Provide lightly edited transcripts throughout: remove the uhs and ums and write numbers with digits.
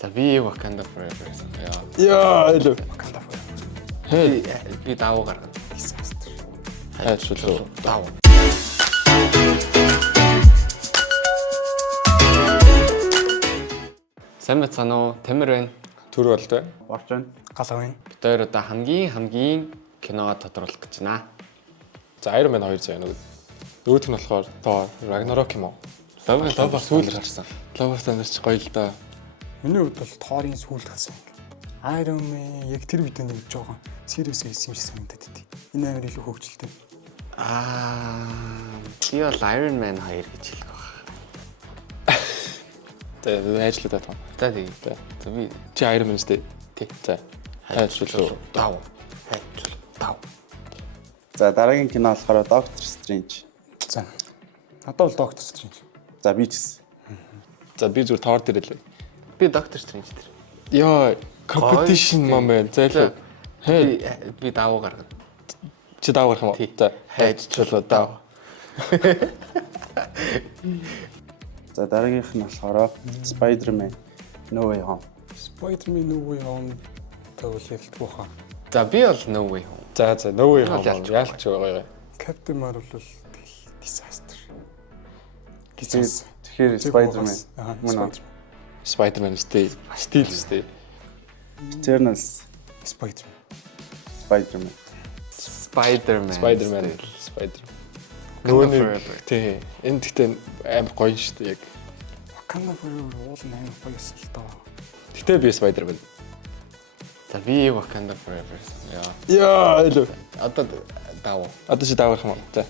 За би Wakanda Forever гэсэн. Яа, илүү. Wakanda Forever. Би давуу гаргана. Disaster. Хайчлуу. Давуу. Сайн байна уу? Тамир байна. Түр болтой. Борж байна. Галаа байна. Бид хоёр одоо хамгийн киногоо тодруулах гэж байна. За Iron Man 2 заяа нэг. Нөгөөх нь болохоор Thor Ragnarok юм уу? Love сүүл гарсан. Love Thunder ч гоё л да. Миний хувьд бол Thor-ын сүүлд гарсан юм. Iron Man яг тэр үед нэг жоохон serious байсан юм шиг санагдаад идэв. Энэ амар илүү хөвгчлөлтэй. Би бол Iron Man 2 гэж хэлэх байна. За ажлаа таа. За тийм. За би Чи Iron Man сте. Тий. За. Хайчлуу. давуу. Давуу. За дараагийн кино болохоор Doctor Strange. За. Надад бол Doctor Strange. За би ч гэсэн. За би зүгээр Thor дээр л. Би Doctor Strange дээр. Яа, competition moment. За илүү. Би давуу гаргана. Чи даавар юм уу? За. Хайчлуу даа. За дараагийнх нь болохоор Spider-Man No Way Home. Spider-Man No Way Home тэгвэл хэлдэг баха. За би бол No Way Home. За No Way Home. Ялч Ялч байгаа. Captain Marvel бол disaster. Тэгэхээр Spider-Man. Мөн Spider-Man сте. Стил сте. Eternals Spider-Man. Spider-Man. Spider-Man. Нөгөө нэг тий. Энэ гэхдээ амар гоё шүү дээ яг. Wakanda Forever уул амар гоёсэн л доо. Гэхдээ би Spider-Man. За би Wakanda Forever. Яа, илүү. Одоо давуу. Одоо чи даавар юм уу? За.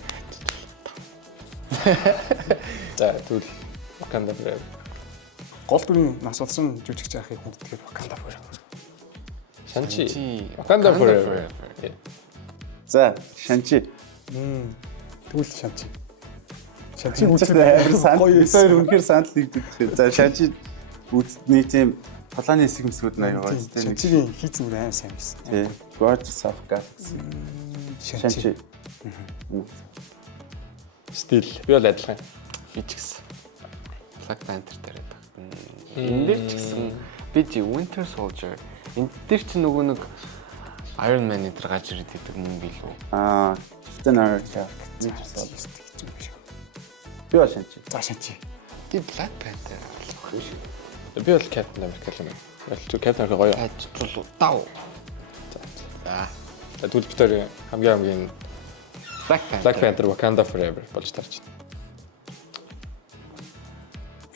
За тэгвэл Wakanda Forever. Гол дүрийн нас болсон жүжигч яахыг хүндэтгээр Wakanda Forever. Шанчи. Wakanda Forever. За Shang-Chi. Тэгвэл Shang-Chi. Shang-Chi Үзэхээр амар санал. гоё Тэр үнэхээр санал нэгддэг. За Shang-Chi үзтний тийм толооны хэсэг мэсгүүд наяа гоё тийм. Shang-Chi-гийн хийц мөр амар сайн байсан. Тий. Guardians of Galaxy. Shang-Chi. Стил. Би бол адилхан. Би ч гэсэн Black Panther дээр тагтана. Энэ дээр ч гэсэн би Winter Soldier. Энэ дээр ч нөгөө нэг Iron Man дээр гаж ирээд идэг мөн билүү? Captain America. Би бол Shang-Chi. За Shang-Chi. Би Black Panther. Би бол Captain America л юм. Captain America гоё. Хайчлуу давуу. За. Тэгвэл бид хоёр хамгийн Black Panther Wakanda Forever болж тарч байна.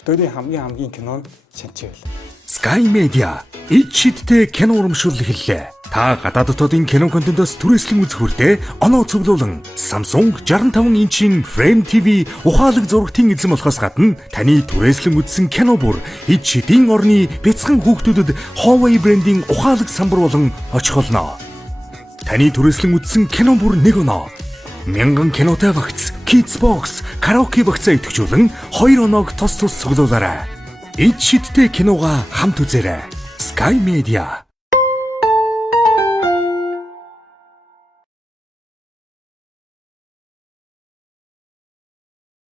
Бидний хамгийн кино Shang-Chi байл. Sky Media ид шидтэй кино урамшуул эхэллээ. Та гадаад дотоодын кино контентоос түрээслэн үзэх хүртээ оноо цуглуулан Samsung 65 инчийн Frame TV ухаалаг зурагтын эзэн болохоос гадна таны түрээслэн үзсэн кино бүр ид шидийн орны бяцхан хүүхдүүдэд Huawei брендийн ухаалаг самбар болон очих болно. Таны түрээслэн үзсэн кино бүр 1 оноо. 1000 кинотой багц, Kids Box, караоке багцаа идэвхжүүлэн 2 оноог тус цуглуулаарай. Ид шидтэй кинога хамт үзээрэй. Sky Media